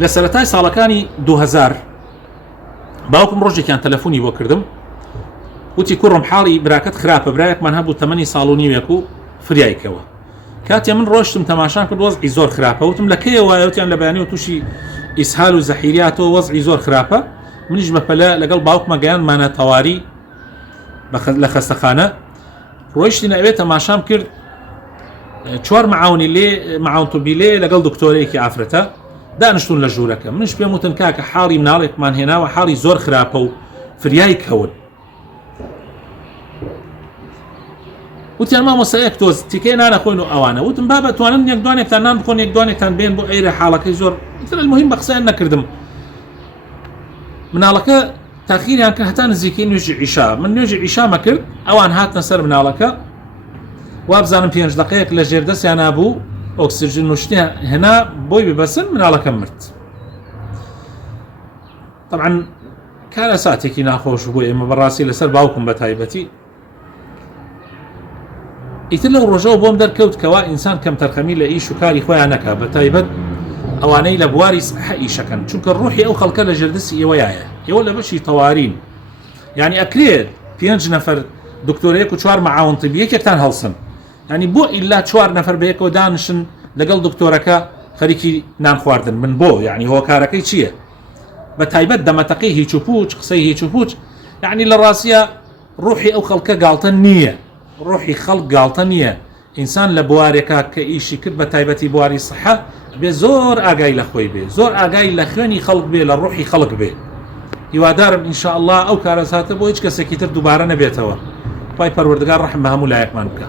لە سەرەتای ساڵەکانی 2000 باوکم ڕۆژێکیان تەلەفۆنی بۆ کردم، وتی کوڕم حاڵی براکەت خراپە، برایەکمان هەبوو تەمەنی ساڵ و نیوێک و فریایکەوە. کاتێ من ڕۆشتم تەماشان کرد وەزعی زۆر خراپە، وتم لە کەیە وایەوتیان لە بەیانیەوە تووشی ئیسهال و زەحیریاتەوە وەزعی زۆر خراپە. منیش بەپەلە لەگەڵ باوکمە گەیانمانە تەواوی لە خەستەخانە، ڕۆیشتینە ئەوێ تەماشام کرد 4 معاونی لێ معاون توبی لێ لەگەڵ دکتۆرێکی ئافرەتە دانیشتون لە ژوورەکە. منش پێم وتن کاکە حاڵی مناڵێکمان هێناوە، حاڵی زۆر خراپە و فریای کەون. وتیان مامۆستایەک تۆز تیکەی نانەخۆین و ئەوانە. وتم بابە توانن یەک دوانێکتان نان بخۆن، یەک دوانێکتان بێن بۆ ئەیرە حاڵەکەی زۆر المهم بە قسەیان نەکردم. مناڵەکە تاخیریان کرد هەتا نزیکەی نوێژی عیشا. من نوێژی عیشامە کرد، ئەوان هاتنە سەر مناڵەکە، وابزانم 5 دقەیەک لە ژێردەستیان نابوو، ئۆکسیژن وشتیان هێنا بۆی ببەسن، مناڵەکە مرد. طبعا کارە ساتێکی ناخۆش بوو ئێمە بەڕاستی لەسەر باوکم بە تایبەتی. ئیتر لەو ڕۆژەوە بۆم دەرکەوت کەوا ئینسان کەم تەرخەمی لە ئیش و کاری خۆیان نەکا، بە تایبەت ئەوانەی لە بواری سەحە ئیشەکەن، چونکە ڕوحی ئەو خەڵکە لە ژێردەستی ئێوەیایە، ئێوە لە بەشی تەوارین. یعنی ئەکرێت 5 نەفەر دکتۆرێک و 4 معاون طبی یەکێکتان هەڵسن، ینی بۆ ئیلا 4 نەفەر بەیەکەوە دانشن لەگەڵ دکتۆرەکە خەریکی نان خواردن. من بۆ یعنی هۆکارەکەی چییە؟ بە تایبەت دەمەتەقەی هیچ و پوچ، قسەی هیچ و پوچ. یعنی لە ڕاستیە ڕوحی ئەو خەڵکە گاڵتە نییە، ڕوحی خەڵک گاڵتە نییە. ئینسان لە بوارێکە کە ئیشی کرد بە تایبەتی بواری سەحە بێ زۆر ئاگای لە خۆی بێ، زۆر ئاگای لە خوێنی خەڵک بێ، لە ڕوحی خەڵک بێ. هیوادارم ئینشاءالله ئەو کارە ساتە بۆ هیچ کەسێکی تر دووبارە نەبێتەوە. پای پەروەردگار ڕەحم بە هەموو لایەکمان بکە.